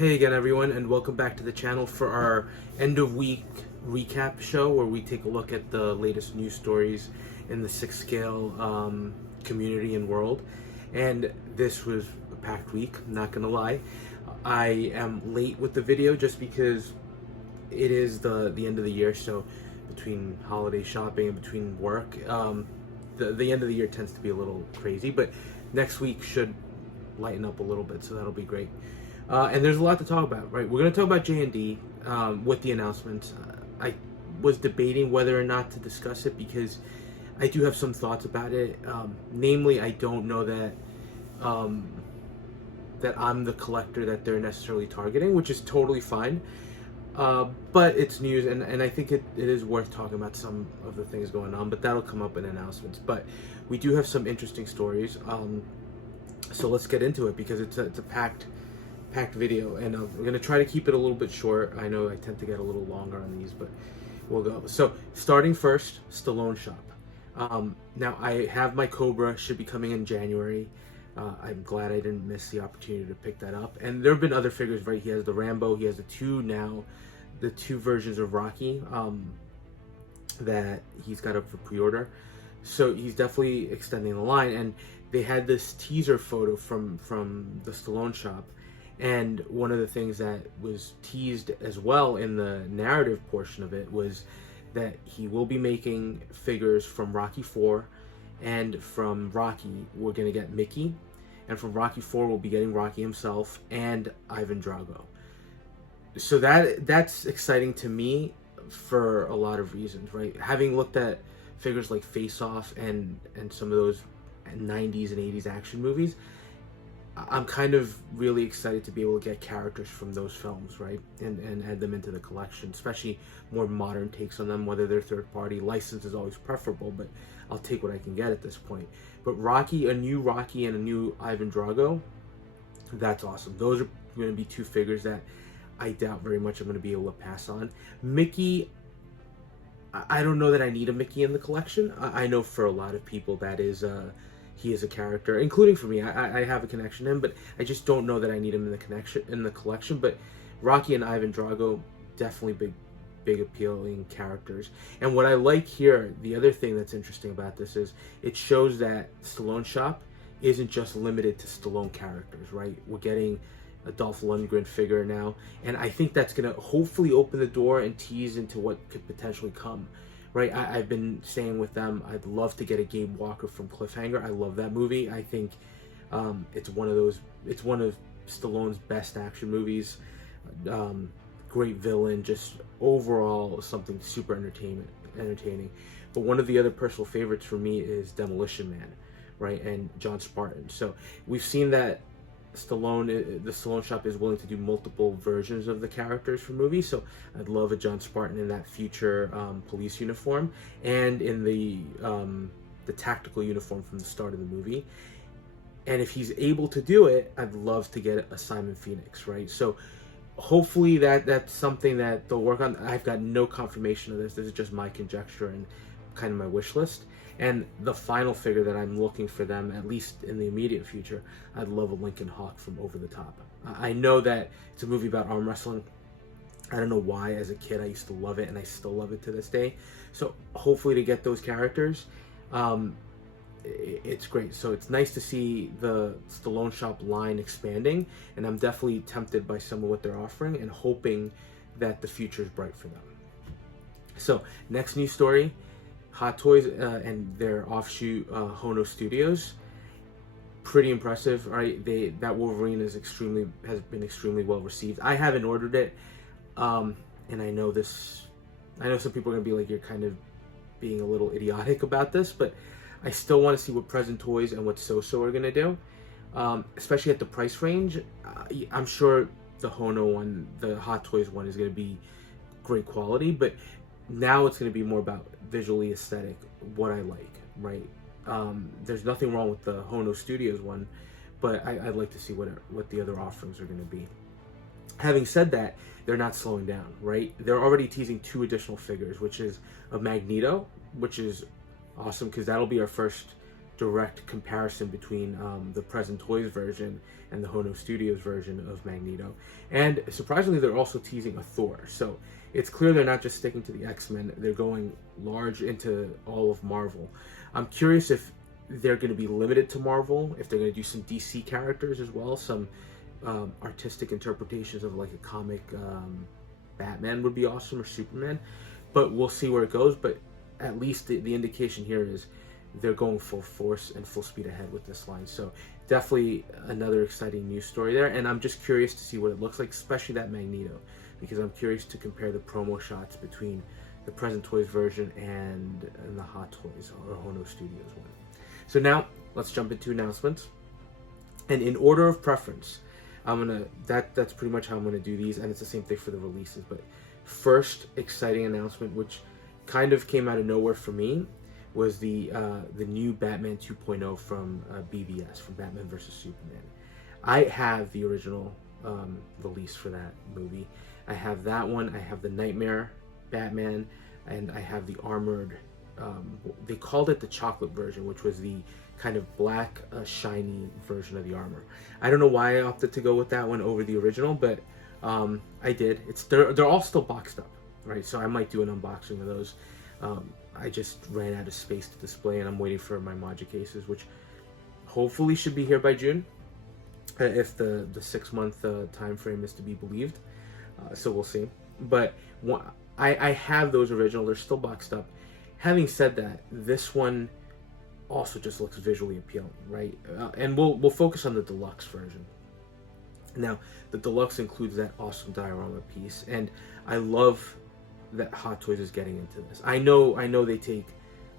Hey again everyone, and welcome back to the channel for our end of week recap show where we take a look at the latest news stories in the 6 scale community and world. And this was a packed week, not gonna lie. I am late with the video just because it is the end of the year, so between holiday shopping and between work, the end of the year tends to be a little crazy, but next week should lighten up a little bit, so that'll be great. And there's a lot to talk about, right? We're going to talk about J&D with the announcements. I was debating whether or not to discuss it because I do have some thoughts about it. Namely, I don't know that that I'm the collector that they're necessarily targeting, which is totally fine. But it's news, and I think it is worth talking about some of the things going on, but that'll come up in announcements. But we do have some interesting stories. So let's get into it because it's a packed video, and we're going to try to keep it a little bit short. I know I tend to get a little longer on these, but we'll go. So starting first, Stallone Shop. Now I have my Cobra, should be coming in January. I'm glad I didn't miss the opportunity to pick that up. And there have been other figures, right? He has the Rambo, he has the two versions of Rocky that he's got up for pre-order. So he's definitely extending the line. And they had this teaser photo from the Stallone Shop. And one of the things that was teased as well in the narrative portion of it was that he will be making figures from Rocky 4, and from Rocky we're going to get Mickey, and from Rocky 4 we'll be getting Rocky himself and Ivan Drago. So that's exciting to me for a lot of reasons, right? Having looked at figures like Face Off and some of those 90s and 80s action movies, I'm kind of really excited to be able to get characters from those films, right? And add them into the collection, especially more modern takes on them, whether they're third party. License is always preferable, but I'll take what I can get at this point. But Rocky, a new Rocky and a new Ivan Drago, that's awesome. Those are going to be two figures that I doubt very much I'm going to be able to pass on. Mickey, I don't know that I need a Mickey in the collection. I know for a lot of people that is he is a character, including for me. I have a connection to him, but I just don't know that I need him in the collection. But Rocky and Ivan Drago, definitely big appealing characters. And what I like here, the other thing that's interesting about this is it shows that Stallone Shop isn't just limited to Stallone characters, right? We're getting a Dolph Lundgren figure now, and I think that's gonna hopefully open the door and tease into what could potentially come. Right, I've been saying with them, I'd love to get a Gabe Walker from Cliffhanger. I love that movie. I think it's one of Stallone's best action movies. Great villain, just overall something super entertaining. But one of the other personal favorites for me is Demolition Man, right, and John Spartan. So we've seen that the Stallone Shop is willing to do multiple versions of the characters for movies, so I'd love a John Spartan in that future police uniform and in the tactical uniform from the start of the movie. And if he's able to do it, I'd love to get a Simon Phoenix, right? So hopefully that's something that they'll work on. I've got no confirmation of this. This is just my conjecture and kind of my wish list. And the final figure that I'm looking for them, at least in the immediate future, I'd love a Lincoln Hawk from Over the Top. I know that it's a movie about arm wrestling. I don't know why, as a kid, I used to love it, and I still love it to this day. So hopefully to get those characters, it's great. So it's nice to see the Stallone Shop line expanding, and I'm definitely tempted by some of what they're offering and hoping that the future is bright for them. So next news story, Hot Toys and their offshoot HONO Studios. Pretty impressive, right? That Wolverine has been extremely well received. I haven't ordered it, and I know some people are gonna be like, you're kind of being a little idiotic about this, but I still want to see what Present Toys and what So are gonna do, especially at the price range. I'm sure the HONO one, the Hot Toys one, is gonna be great quality, but now it's going to be more about visually aesthetic, what I like, right? There's nothing wrong with the HONO Studios one, but I'd like to see what the other offerings are going to be. Having said that, they're not slowing down, right? They're already teasing 2 additional figures, which is a Magneto, which is awesome because that'll be our first direct comparison between the present toys version and the HONO Studios version of Magneto. And surprisingly, they're also teasing a Thor. So it's clear they're not just sticking to the X-Men, they're going large into all of Marvel. I'm curious if they're going to be limited to Marvel, if they're going to do some DC characters as well, some artistic interpretations of like a comic. Batman would be awesome, or Superman, but we'll see where it goes. But at least the indication here is they're going full force and full speed ahead with this line. So definitely another exciting news story there, and I'm just curious to see what it looks like, especially that Magneto, because I'm curious to compare the promo shots between the present toys version and the Hot Toys or HONO Studios one. So now let's jump into announcements, and in order of preference, that's pretty much how I'm gonna do these, and it's the same thing for the releases. But first exciting announcement, which kind of came out of nowhere for me, was the new Batman 2.0 from BVS, from Batman vs Superman. I have the original release for that movie. I have that one. I have the Nightmare Batman, and I have the armored. They called it the chocolate version, which was the kind of black, shiny version of the armor. I don't know why I opted to go with that one over the original, but I did. They're all still boxed up, right? So I might do an unboxing of those. I just ran out of space to display, and I'm waiting for my Maja cases, which hopefully should be here by June, if the 6-month time frame is to be believed. So we'll see. But I have those original. They're still boxed up. Having said that, this one also just looks visually appealing, right? And we'll focus on the deluxe version. Now, the deluxe includes that awesome diorama piece, and I love that Hot Toys is getting into this. I know they take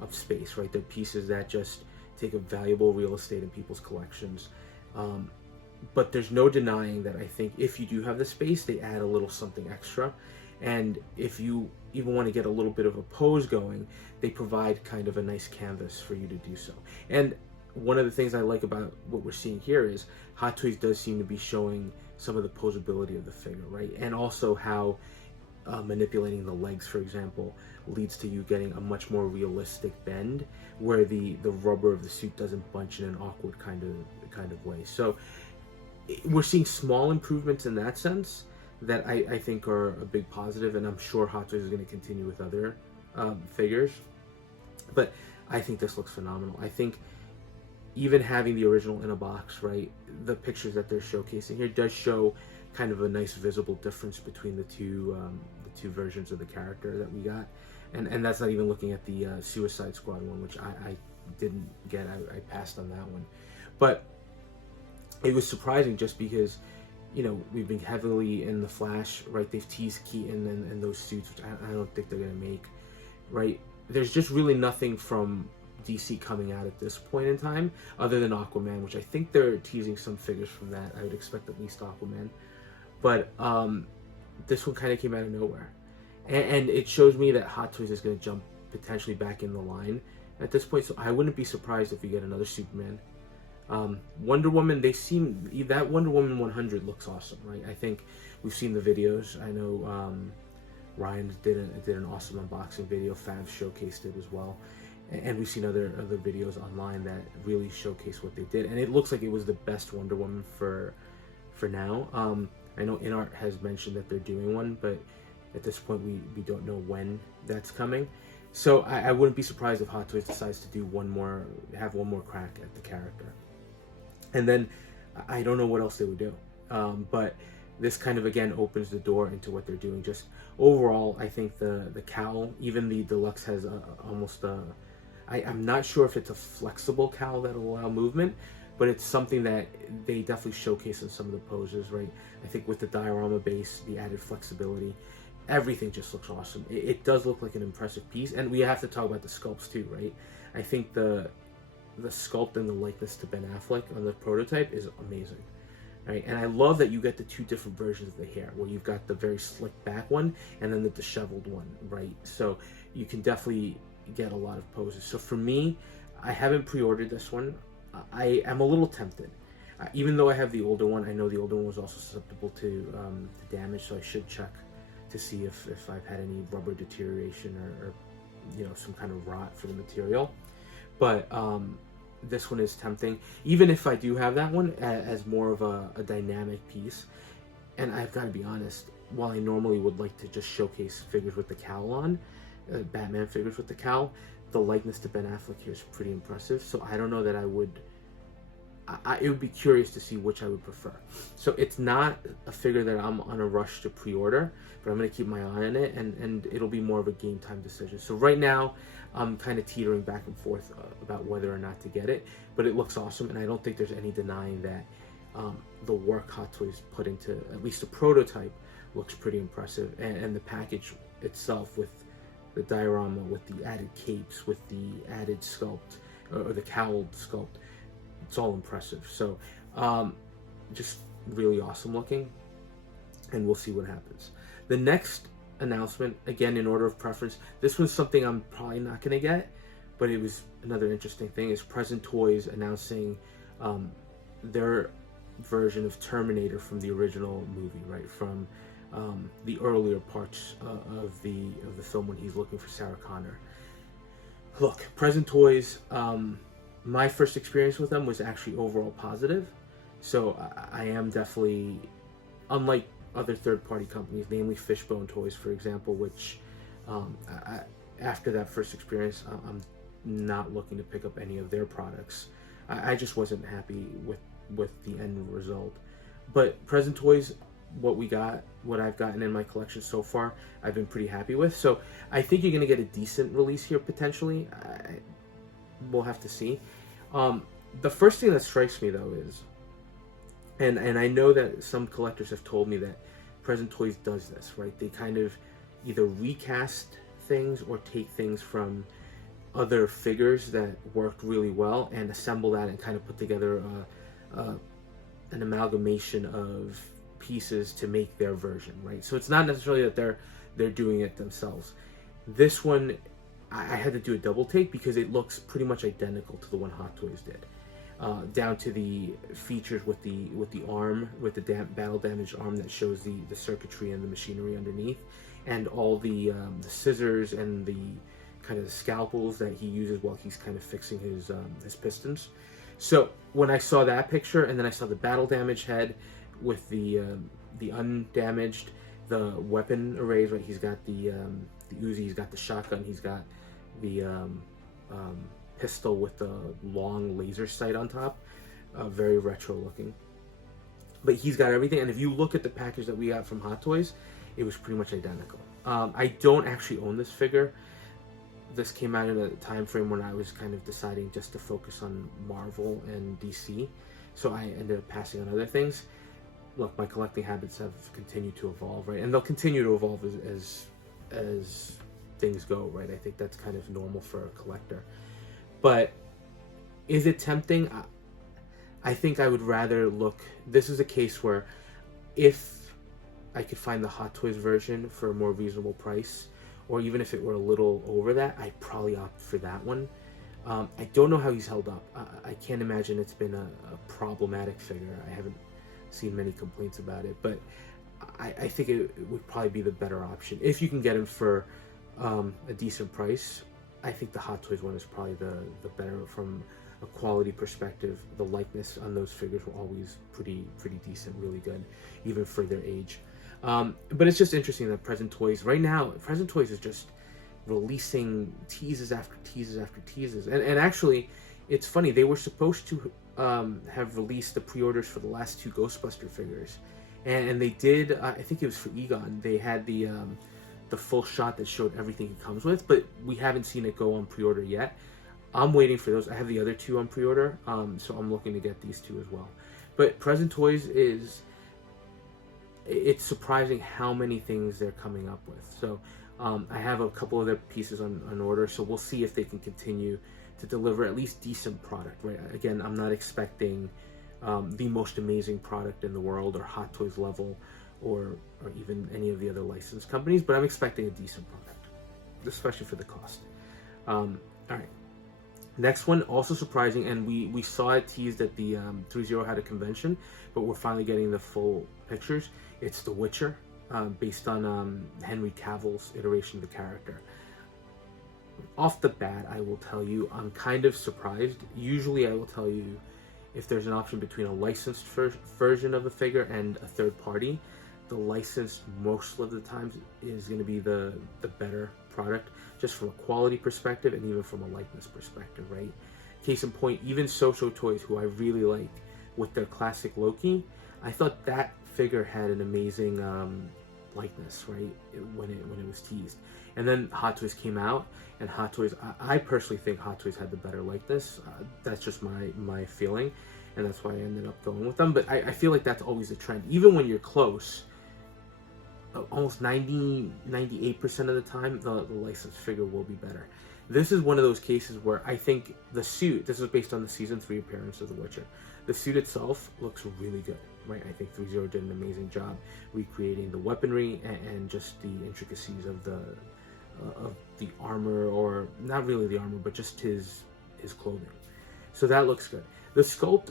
up space, right? They're pieces that just take up valuable real estate in people's collections. But there's no denying that I think if you do have the space, they add a little something extra. And if you even want to get a little bit of a pose going, they provide kind of a nice canvas for you to do so. And one of the things I like about what we're seeing here is Hot Toys does seem to be showing some of the posability of the figure, right? And also how manipulating the legs, for example, leads to you getting a much more realistic bend, where the rubber of the suit doesn't bunch in an awkward kind of way. So we're seeing small improvements in that sense that I think are a big positive, and I'm sure Hot Toys is going to continue with other figures. But I think this looks phenomenal. I think even having the original in a box, right, the pictures that they're showcasing here does show kind of a nice visible difference between the two versions of the character that we got. And that's not even looking at the Suicide Squad one, which I didn't get. I passed on that one. But it was surprising just because, you know, we've been heavily in the Flash, right? They've teased Keaton and those suits, which I don't think they're going to make, right? There's just really nothing from DC coming out at this point in time other than Aquaman, which I think they're teasing some figures from that. I would expect at least Aquaman. But this one kind of came out of nowhere. And it shows me that Hot Toys is going to jump potentially back in the line at this point. So I wouldn't be surprised if we get another Superman. Wonder Woman, that Wonder Woman 100 looks awesome, right? I think we've seen the videos. I know Ryan did an awesome unboxing video. Fab showcased it as well, and we've seen other videos online that really showcase what they did. And it looks like it was the best Wonder Woman for now. I know InArt has mentioned that they're doing one, but at this point we don't know when that's coming. So I wouldn't be surprised if Hot Toys decides to do one more crack at the character. And then I don't know what else they would do. But this kind of, again, opens the door into what they're doing. Just overall, I think the cowl, even the deluxe, has almost a... I'm not sure if it's a flexible cowl that'll allow movement, but it's something that they definitely showcase in some of the poses, right? I think with the diorama base, the added flexibility, everything just looks awesome. It does look like an impressive piece, and we have to talk about the sculpts too, right? I think the sculpt and the likeness to Ben Affleck on the prototype is amazing, right? And I love that you get the two different versions of the hair, where you've got the very slick back one and then the disheveled one, right? So you can definitely get a lot of poses. So for me, I haven't pre-ordered this one. I am a little tempted. Even though I have the older one, I know the older one was also susceptible to damage, so I should check to see if I've had any rubber deterioration or you know, some kind of rot for the material. But this one is tempting, even if I do have that one as more of a dynamic piece. And I've got to be honest, while I normally would like to just showcase figures with the cowl on, Batman figures with the cowl, the likeness to Ben Affleck here is pretty impressive. So I don't know that I would. It would be curious to see which I would prefer. So it's not a figure that I'm on a rush to pre-order, but I'm going to keep my eye on it, and it'll be more of a game time decision. So right now, I'm kind of teetering back and forth about whether or not to get it, but it looks awesome, and I don't think there's any denying that the work Hot Toys put into at least a prototype looks pretty impressive, and the package itself with the diorama, with the added capes, with the added sculpt, or the cowled sculpt, it's all impressive. So just really awesome looking, and we'll see what happens. The next announcement, again in order of preference, this one's something I'm probably not going to get, but it was another interesting thing, is Present Toys announcing their version of Terminator from the original movie, right, from the earlier parts of the film when he's looking for Sarah Connor. Look, Present Toys, my first experience with them was actually overall positive, so I am definitely, unlike other third-party companies, namely Fishbone Toys, for example, which after that first experience, I'm not looking to pick up any of their products. I just wasn't happy with the end result. But Present Toys, what I've gotten in my collection so far, I've been pretty happy with. So I think you're going to get a decent release here, potentially. We'll have to see. The first thing that strikes me, though, is, and I know that some collectors have told me that Present Toys does this, right? They kind of either recast things or take things from other figures that worked really well and assemble that and kind of put together an amalgamation of pieces to make their version, right? So it's not necessarily that they're doing it themselves. This one, I had to do a double take because it looks pretty much identical to the one Hot Toys did, down to the features with the arm, with the battle damaged arm that shows the circuitry and the machinery underneath, and all the scissors and the kind of the scalpels that he uses while he's kind of fixing his pistons. So when I saw that picture, and then I saw the battle damaged head with the undamaged, the weapon arrays, right? He's got the Uzi, he's got the shotgun, he's got the pistol with the long laser sight on top, very retro looking. But he's got everything, and if you look at the package that we got from Hot Toys, it was pretty much identical. I don't actually own this figure. This came out in a time frame when I was kind of deciding just to focus on Marvel and DC, so I ended up passing on other things. Look, my collecting habits have continued to evolve, right? And they'll continue to evolve as things go, right? I think that's kind of normal for a collector. But is it tempting? I think I would rather look. This is a case where if I could find the Hot Toys version for a more reasonable price, or even if it were a little over that, I'd probably opt for that one. I don't know how he's held up. I can't imagine it's been a problematic figure. I haven't seen many complaints about it, but I think it would probably be the better option. If you can get him for a decent price, I think the Hot Toys one is probably the better from a quality perspective. The likeness on those figures were always pretty decent, really good, even for their age. But it's just interesting that Present Toys, right now, Present Toys is just releasing teases after teases after teases. And actually, it's funny, they were supposed to have released the pre-orders for the last two Ghostbuster figures. And they did, I think it was for Egon, they had the full shot that showed everything it comes with, but we haven't seen it go on pre-order yet. I'm waiting for those. I have the other two on pre-order, so I'm looking to get these two as well. But Present Toys it's surprising how many things they're coming up with. So I have a couple of their pieces on order, so we'll see if they can continue to deliver at least decent product, right? Again, I'm not expecting the most amazing product in the world, or Hot Toys level, or even any of the other licensed companies, but I'm expecting a decent product, especially for the cost. All right. Next one, also surprising, and we saw it teased at the Threezero had a convention, but we're finally getting the full pictures. It's The Witcher, based on Henry Cavill's iteration of the character. off the bat, I will tell you, I'm kind of surprised. Usually I will tell you if there's an option between a licensed version of a figure and a third party, the licensed most of the times is going to be the better product, just from a quality perspective and even from a likeness perspective, right? Case in point, even Social Toys, who I really like, with their classic Loki, I thought that figure had an amazing likeness, right? When it was teased, and then Hot Toys came out, and Hot Toys, I personally think Hot Toys had the better likeness. That's just my feeling, and that's why I ended up going with them. But I feel like that's always a trend, even when you're close. Almost 98% of the time, the licensed figure will be better. This is one of those cases where I think the suit, this is based on the season 3 appearance of The Witcher, the suit itself looks really good, right? I think Threezero did an amazing job recreating the weaponry and just the intricacies of the armor, or not really the armor, but just his clothing. So that looks good. The sculpt,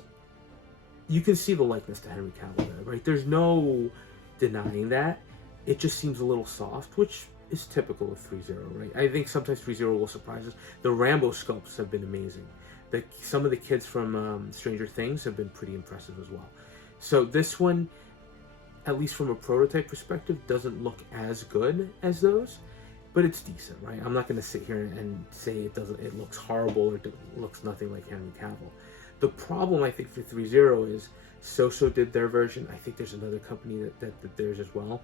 you can see the likeness to Henry Cavill there, right? There's no denying that. It just seems a little soft, which is typical of Threezero, right? I think sometimes Threezero will surprise us. The Rambo sculpts have been amazing. Some of the kids from Stranger Things have been pretty impressive as well. So this one, at least from a prototype perspective, doesn't look as good as those, but it's decent, right? I'm not going to sit here and say it looks horrible or it looks nothing like Henry Cavill. The problem, I think, for Threezero is So did their version. I think there's another company that did theirs as well.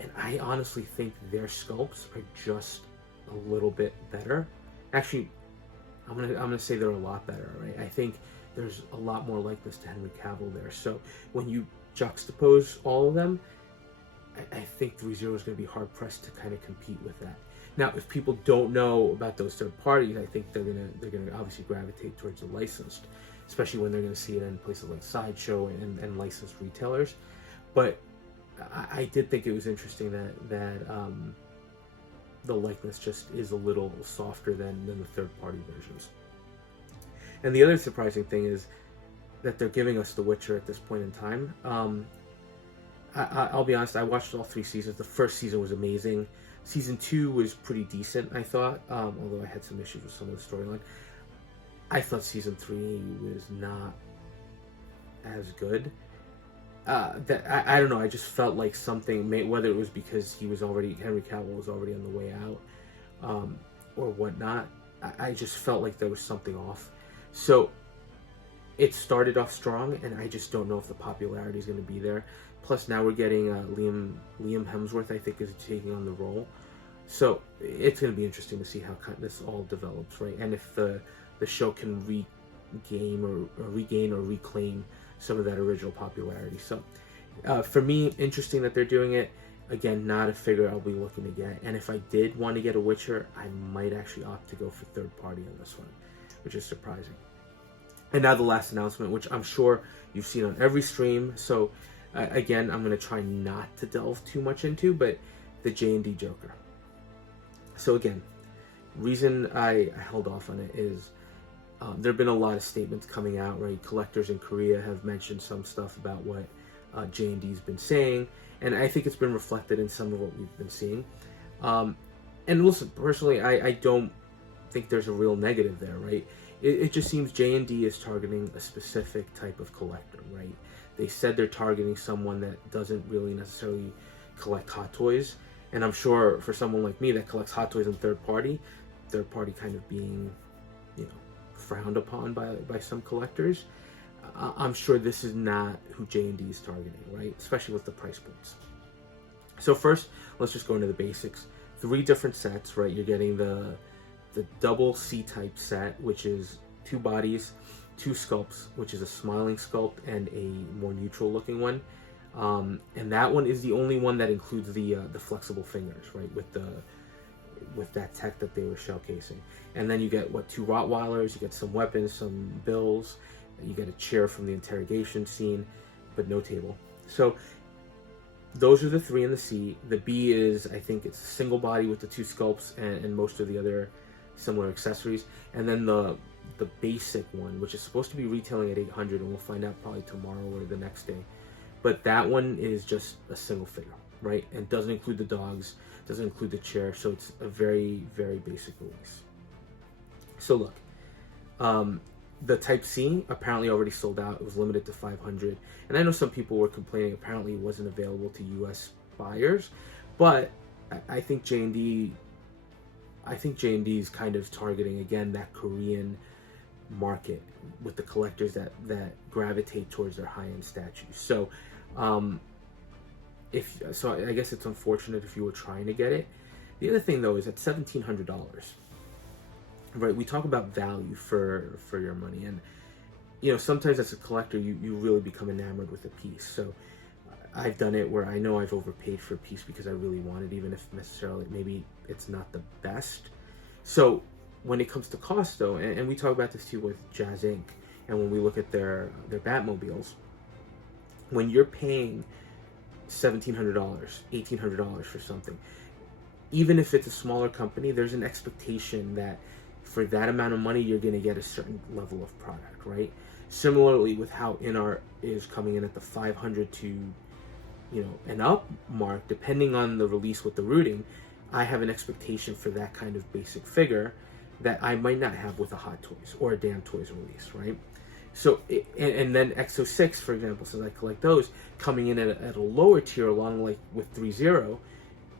And I honestly think their sculpts are just a little bit better. Actually, I'm gonna say they're a lot better, right? I think there's a lot more likeness to Henry Cavill there. So when you juxtapose all of them, I think Threezero is going to be hard pressed to kind of compete with that. Now, if people don't know about those third parties, I think they're gonna obviously gravitate towards the licensed, especially when they're going to see it in places like Sideshow and licensed retailers. But I did think it was interesting that the likeness just is a little softer than the third-party versions. And the other surprising thing is that they're giving us The Witcher at this point in time. I'll be honest, I watched all 3 seasons. The first season was amazing. Season 2 was pretty decent, I thought, although I had some issues with some of the storyline. I thought Season 3 was not as good. I don't know, I just felt like something, whether it was because Henry Cavill was already on the way out, or whatnot, I just felt like there was something off. So it started off strong, and I just don't know if the popularity is going to be there. Plus now we're getting Liam Hemsworth, I think, is taking on the role. So it's going to be interesting to see how this all develops, right? And if the show can regain or reclaim some of that original popularity. So for me, interesting that they're doing it. Again, not a figure I'll be looking to get. And if I did want to get a Witcher, I might actually opt to go for third party on this one, which is surprising. And now the last announcement, which I'm sure you've seen on every stream. So again, I'm going to try not to delve too much into, but the J&D Joker. So again, reason I held off on it is there have been a lot of statements coming out, right? Collectors in Korea have mentioned some stuff about what J&D's been saying, and I think it's been reflected in some of what we've been seeing. And listen, personally, I don't think there's a real negative there, right? It just seems J&D is targeting a specific type of collector, right? They said they're targeting someone that doesn't really necessarily collect Hot Toys, and I'm sure for someone like me that collects Hot Toys and third party kind of being, frowned upon by some collectors, I'm sure this is not who J&D is targeting, right? Especially with the price points. So first, let's just go into the basics. 3 different sets, right? You're getting the double C-type set, which is 2 bodies, 2 sculpts, which is a smiling sculpt and a more neutral-looking one. And that one is the only one that includes the flexible fingers, right? With that tech that they were showcasing. And then you get 2 Rottweilers, you get some weapons, some bills, you get a chair from the interrogation scene, but no table. So those are the 3 in the C. The B is, I think it's a single body with the 2 sculpts and most of the other similar accessories. And then the basic one, which is supposed to be retailing at $800, and we'll find out probably tomorrow or the next day. But that one is just a single figure, right? And doesn't include the dogs, doesn't include the chair, so it's a very, very basic release. So look, the Type C apparently already sold out. It was limited to 500, and I know some people were complaining apparently it wasn't available to U.S. buyers, but I think J&D is kind of targeting again that Korean market with the collectors that gravitate towards their high-end statues. So, I guess it's unfortunate if you were trying to get it. The other thing though is at $1,700. Right, we talk about value for your money, and sometimes as a collector you really become enamored with a piece. So I've done it where I know I've overpaid for a piece because I really want it, even if necessarily maybe it's not the best. So when it comes to cost though, and we talk about this too with Jazz Inc., and when we look at their Batmobiles, when you're paying $1,700, $1,800 for something, even if it's a smaller company, there's an expectation that for that amount of money, you're going to get a certain level of product, right? Similarly with how InArt is coming in at the 500 to, and up mark, depending on the release with the rooting, I have an expectation for that kind of basic figure that I might not have with a Hot Toys or a Damn Toys release, right? So, and then X06, for example, since I collect those, coming in at a lower tier along like with Threezero,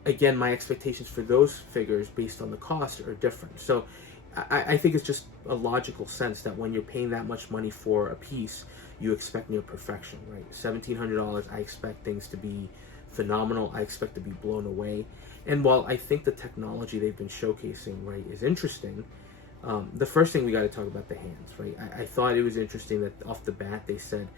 again, my expectations for those figures based on the cost are different. So I think it's just a logical sense that when you're paying that much money for a piece, you expect near perfection, right? $1,700, I expect things to be phenomenal. I expect to be blown away. And while I think the technology they've been showcasing, right, is interesting, the first thing we got to talk about the hands, right? I thought it was interesting that off the bat they said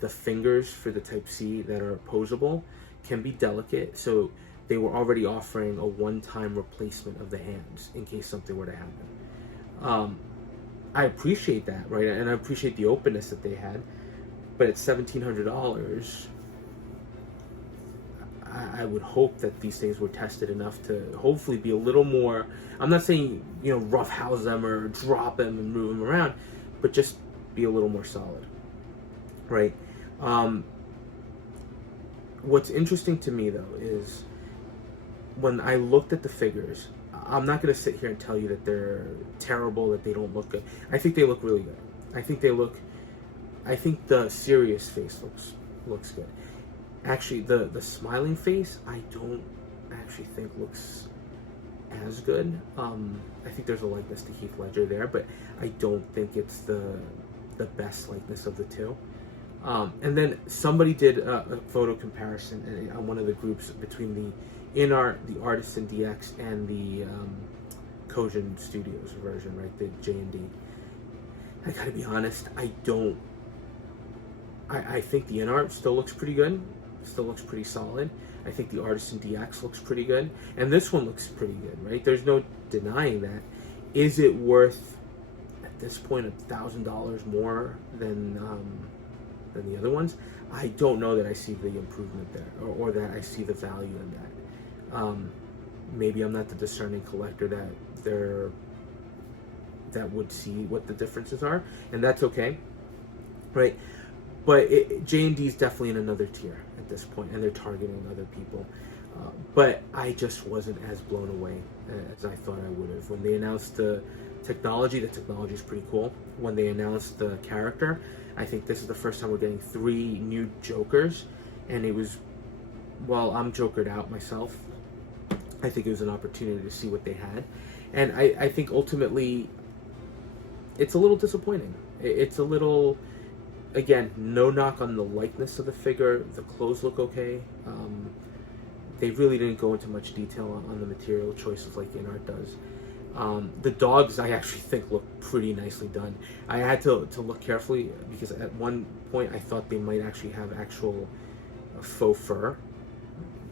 the fingers for the Type C that are opposable can be delicate, so they were already offering a one-time replacement of the hands in case something were to happen. I appreciate that, right? And I appreciate the openness that they had, but at $1,700, I would hope that these things were tested enough to hopefully be a little more, I'm not saying, roughhouse them or drop them and move them around, but just be a little more solid, right? What's interesting to me though is when I looked at the figures, I'm not going to sit here and tell you that they're terrible, that they don't look good. I think they look really good. I think the serious face looks good. Actually, the smiling face, I don't actually think looks as good. I think there's a likeness to Heath Ledger there, but I don't think it's the best likeness of the two. And then somebody did a photo comparison on one of the groups between the InArt, the Artisan DX, and the Kojun Studios version, right? The J&D. I gotta be honest, I think the InArt still looks pretty good. Still looks pretty solid. I think the Artisan DX looks pretty good. And this one looks pretty good, right? There's no denying that. Is it worth, at this point, $1,000 more than the other ones? I don't know that I see the improvement there, or that I see the value in that. Maybe I'm not the discerning collector that would see what the differences are, and that's okay, right? But J&D is definitely in another tier at this point, and they're targeting other people. But I just wasn't as blown away as I thought I would have. When they announced the technology is pretty cool. When they announced the character, I think this is the first time we're getting 3 new Jokers, and it was, well, I'm Jokered out myself. I think it was an opportunity to see what they had. And I think ultimately, it's a little disappointing. It's a little, again, no knock on the likeness of the figure. The clothes look okay. They really didn't go into much detail on the material choices like InArt does. The dogs, I actually think, look pretty nicely done. I had to look carefully because at one point I thought they might actually have actual faux fur.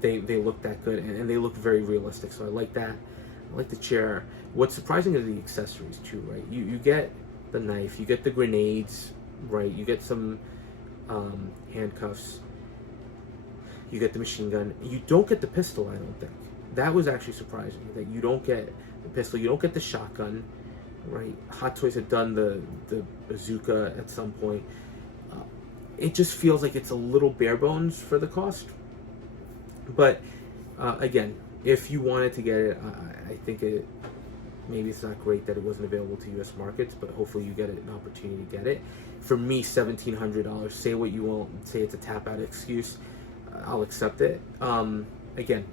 They look that good, and they look very realistic, so I like that. I like the chair. What's surprising is the accessories too, right? You get the knife, you get the grenades, right? You get some handcuffs, you get the machine gun. You don't get the pistol, I don't think. That was actually surprising, that you don't get the pistol, you don't get the shotgun, right? Hot Toys had done the bazooka at some point. It just feels like it's a little bare bones for the cost. But again, if you wanted to get it, I think maybe it's not great that it wasn't available to U.S. markets, but hopefully you get an opportunity to get it. For me, $1,700. Say what you want. Say it's a tap out excuse. I'll accept it. Again,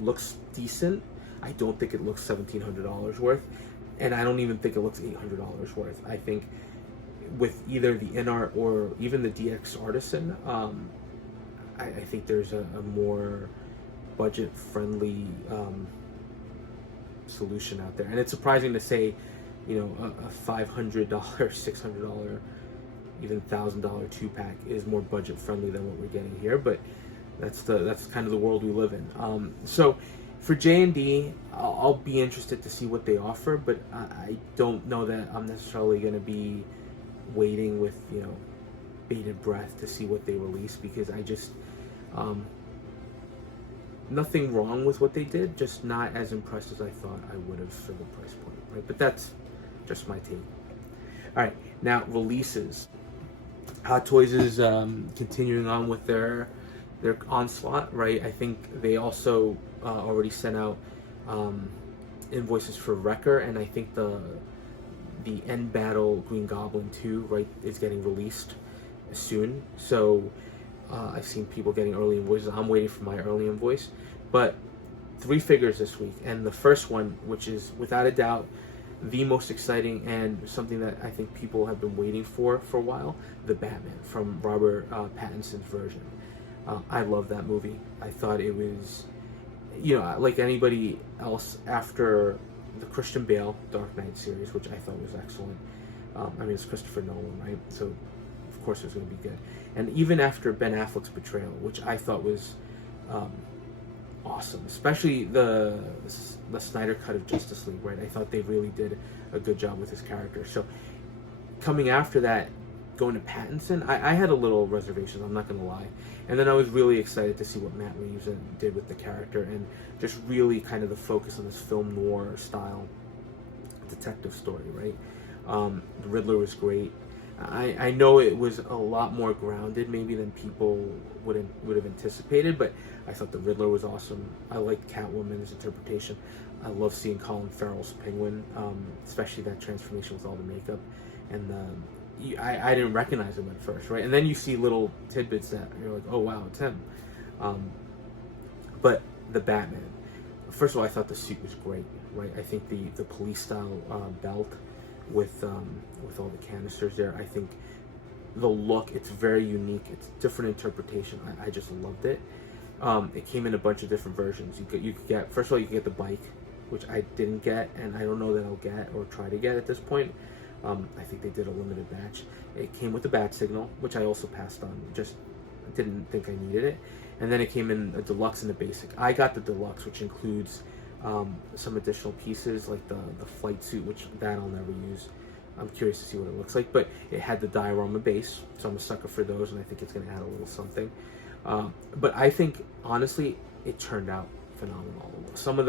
looks decent. I don't think it looks $1,700 worth, and I don't even think it looks $800 worth. I think with either the InArt or even the DX Artisan, I think there's a more budget-friendly solution out there. And it's surprising to say, you know, a $500, $600, even $1,000 2-pack is more budget-friendly than what we're getting here. But that's kind of the world we live in. So for J&D, I'll be interested to see what they offer, but I don't know that I'm necessarily going to be waiting with, you know, bated breath to see what they release, because I just nothing wrong with what they did, just not as impressed as I thought I would have for the price point, right? But that's just my take. All right, now releases. Hot Toys is continuing on with their onslaught, right? I think they also already sent out invoices for Wrecker, and I think the End Battle Green Goblin 2, right, is getting released soon. So I've seen people getting early invoices. I'm waiting for my early invoice. But 3 figures this week, and the first one, which is without a doubt the most exciting and something that I think people have been waiting for a while, the Batman from Robert Pattinson's version. I love that movie. I thought it was, you know, like anybody else after the Christian Bale Dark Knight series, which I thought was excellent. I mean, it's Christopher Nolan, right? So of course it was going to be good. And even after Ben Affleck's Betrayal, which I thought was awesome, especially the Snyder cut of Justice League, right? I thought they really did a good job with his character. So coming after that, going to Pattinson, I had a little reservations, I'm not going to lie. And then I was really excited to see what Matt Reeves did with the character, and just really kind of the focus on this film noir style detective story, right? The Riddler was great. I know it was a lot more grounded maybe than people would have anticipated, but I thought the Riddler was awesome. I liked Catwoman's interpretation. I love seeing Colin Farrell's Penguin, especially that transformation with all the makeup. And I didn't recognize him at first, right? And then you see little tidbits that you're like, oh wow, it's him. But the Batman, first of all, I thought the suit was great, right? I think the police style belt with all the canisters there, I think the look, it's very unique. It's different interpretation. I just loved it. It came in a bunch of different versions. You could get, first of all, you could get the bike, which I didn't get, and I don't know that I'll get or try to get at this point. I think they did a limited batch. It came with the bat signal, which I also passed on. Just didn't think I needed it. And then it came in a deluxe and a basic. I got the deluxe, which includes some additional pieces like the flight suit, which that I'll never use. I'm curious to see what it looks like, but it had the diorama base, so I'm a sucker for those, and I think it's going to add a little something. But I think honestly, it turned out phenomenal. Some of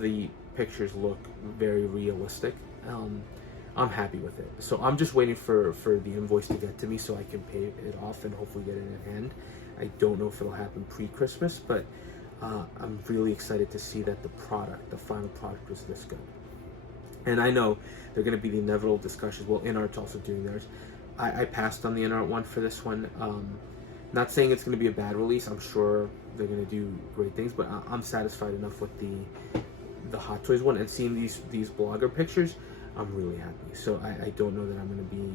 the pictures look very realistic. I'm happy with it. So I'm just waiting for the invoice to get to me so I can pay it off and hopefully get it in hand. I don't know if it'll happen pre-Christmas, but I'm really excited to see that the final product was this good. And I know there are going to be the inevitable discussions. Well, InArt's also doing theirs. I passed on the InArt one for this one. Not saying it's going to be a bad release. I'm sure they're going to do great things, but I'm satisfied enough with the Hot Toys one, and seeing these blogger pictures, I'm really happy. So I don't know that I'm going to be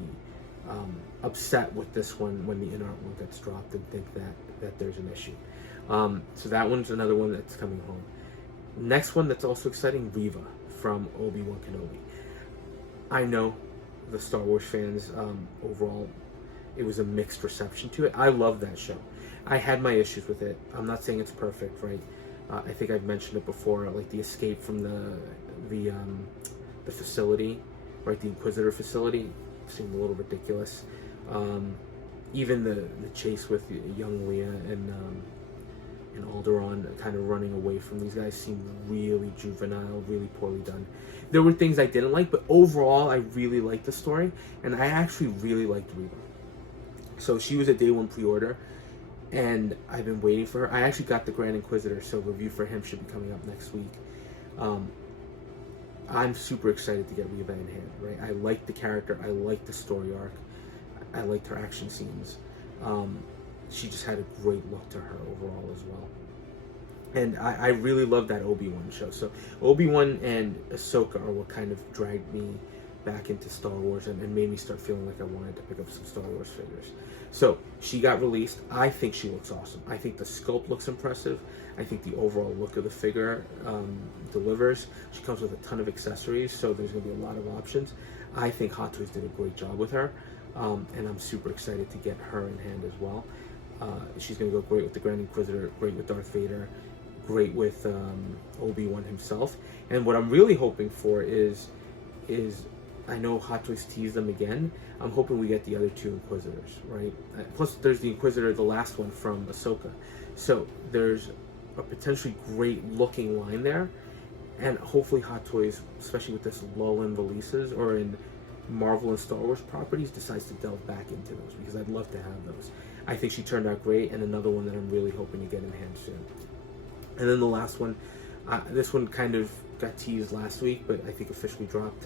upset with this one when the InArt one gets dropped and think that there's an issue. So that one's another one that's coming home. Next one that's also exciting, Reva from Obi-Wan Kenobi. I know the Star Wars fans, overall, it was a mixed reception to it. I love that show. I had my issues with it. I'm not saying it's perfect, right? I think I've mentioned it before, like the escape from the facility, right? The Inquisitor facility seemed a little ridiculous. Even the chase with young Leia and Alderaan kind of running away from these guys seemed really juvenile, really poorly done. There were things I didn't like, but overall I really liked the story, and I actually really liked Reva. So she was a day one pre-order, and I've been waiting for her. I actually got the Grand Inquisitor, so review for him should be coming up next week. I'm super excited to get Reva in hand, right? I like the character, I like the story arc, I liked her action scenes. She just had a great look to her overall as well. And I really love that Obi-Wan show. So Obi-Wan and Ahsoka are what kind of dragged me back into Star Wars and made me start feeling like I wanted to pick up some Star Wars figures. So she got released. I think she looks awesome. I think the sculpt looks impressive. I think the overall look of the figure delivers. She comes with a ton of accessories, so there's going to be a lot of options. I think Hot Toys did a great job with her, and I'm super excited to get her in hand as well. She's going to go great with the Grand Inquisitor, great with Darth Vader, great with Obi-Wan himself. And what I'm really hoping for is I know Hot Toys teased them again. I'm hoping we get the other two Inquisitors, right? Plus, there's the Inquisitor, the last one from Ahsoka. So there's a potentially great looking line there. And hopefully Hot Toys, especially with this lull in releases or in Marvel and Star Wars properties, decides to delve back into those, because I'd love to have those. I think she turned out great, and another one that I'm really hoping to get in hand soon. And then the last one, this one kind of got teased last week, but I think officially dropped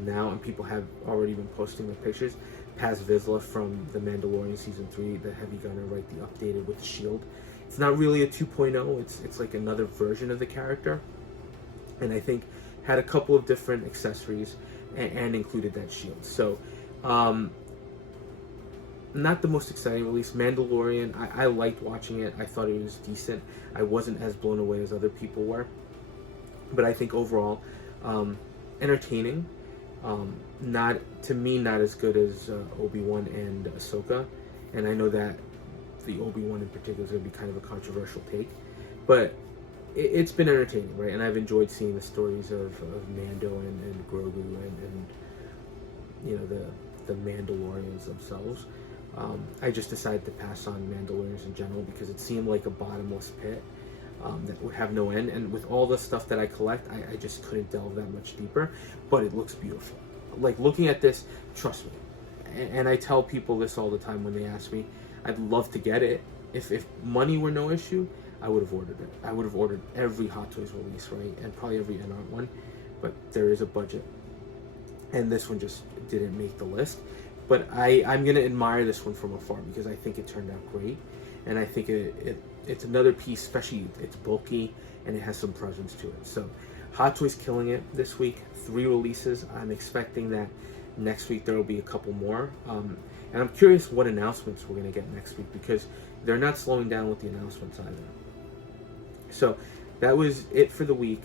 now, and people have already been posting their pictures. Paz Visla from the Mandalorian Season 3, the heavy gunner, right, the updated with the shield. It's not really a 2.0, it's like another version of the character, and I think had a couple of different accessories and included that shield. So not the most exciting release. Mandalorian, I liked watching it. I thought it was decent. I wasn't as blown away as other people were, but I think overall entertaining. Not as good as Obi-Wan and Ahsoka, and I know that the Obi-Wan in particular is going to be kind of a controversial take, but it's been entertaining, right? And I've enjoyed seeing the stories of Mando and Grogu and you know, the Mandalorians themselves. I just decided to pass on Mandalorians in general because it seemed like a bottomless pit that would have no end. And with all the stuff that I collect, I just couldn't delve that much deeper. But it looks beautiful. Like, looking at this, trust me. And I tell people this all the time when they ask me, I'd love to get it. If money were no issue, I would have ordered it. I would have ordered every Hot Toys release, right? And probably every NR one. But there is a budget. And this one just didn't make the list. But I'm going to admire this one from afar because I think it turned out great. And I think it's another piece, especially it's bulky and it has some presence to it. So Hot Toys killing it this week. 3 releases. I'm expecting that next week there will be a couple more. And I'm curious what announcements we're going to get next week because they're not slowing down with the announcements either. So that was it for the week.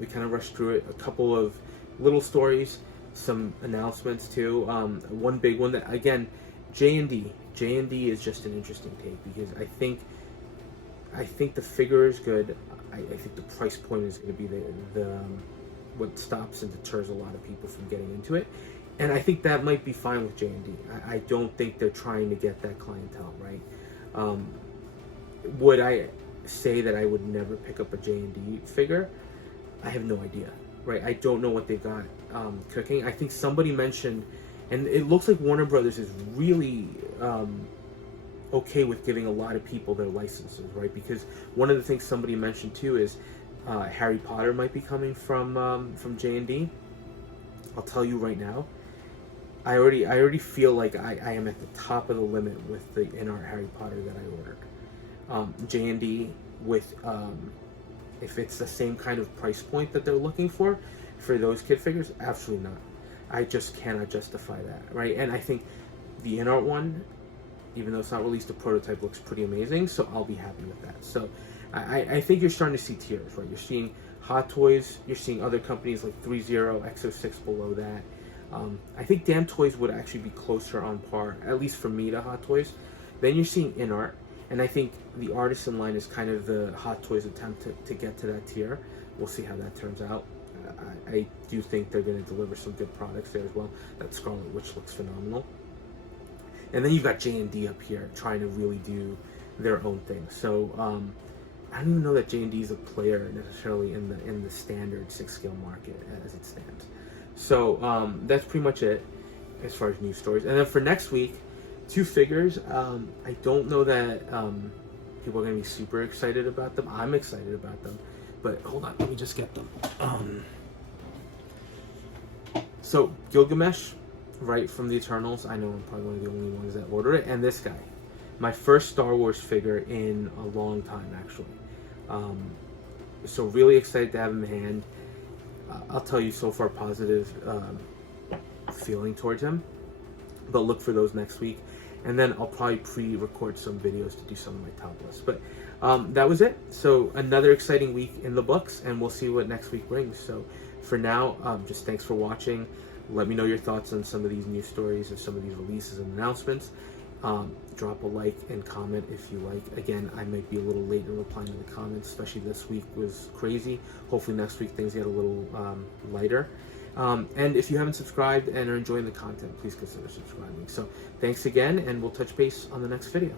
We kind of rushed through it. A couple of little stories, some announcements too. One big one that, again, J&D. J&D is just an interesting take because I think the figure is good. I think the price point is going to be the what stops and deters a lot of people from getting into it. And I think that might be fine with J&D. I don't think they're trying to get that clientele, right? Would I say that I would never pick up a J&D figure? I have no idea, right? I don't know what they've got cooking. I think somebody mentioned, and it looks like Warner Brothers is really okay with giving a lot of people their licenses, right? Because one of the things somebody mentioned too is Harry Potter might be coming from J&D. I'll tell you right now, I already feel like I am at the top of the limit with the in-art Harry Potter that I ordered. J&D with if it's the same kind of price point that they're looking for those kid figures, absolutely not. I just cannot justify that, right? And I think the in-art one, even though it's not released, the prototype looks pretty amazing, so I'll be happy with that. So I think you're starting to see tiers, right? You're seeing Hot Toys, you're seeing other companies like Threezero, Exo6 below that. I think Damn Toys would actually be closer on par, at least for me, to Hot Toys. Then you're seeing in-art, and I think the Artisan line is kind of the Hot Toys attempt to get to that tier. We'll see how that turns out. I do think they're going to deliver some good products there as well. That Scarlet Witch looks phenomenal. And then you've got J&D up here trying to really do their own thing. So I don't even know that J&D is a player necessarily in the standard 6-scale market as it stands. So that's pretty much it as far as news stories. And then for next week, 2 figures. I don't know that people are going to be super excited about them. I'm excited about them. But hold on, let me just get them. So Gilgamesh, right from the Eternals. I know I'm probably one of the only ones that order it. And this guy, my first Star Wars figure in a long time, actually. So really excited to have him in hand. I'll tell you, so far positive feeling towards him. But look for those next week. And then I'll probably pre-record some videos to do some of my top lists. But that was it. So another exciting week in the books, and we'll see what next week brings. So for now, just thanks for watching. Let me know your thoughts on some of these news stories or some of these releases and announcements. Drop a like and comment if you like. Again, I might be a little late in replying to the comments, especially this week was crazy. Hopefully next week things get a little lighter. And if you haven't subscribed and are enjoying the content, please consider subscribing. So thanks again, and we'll touch base on the next video.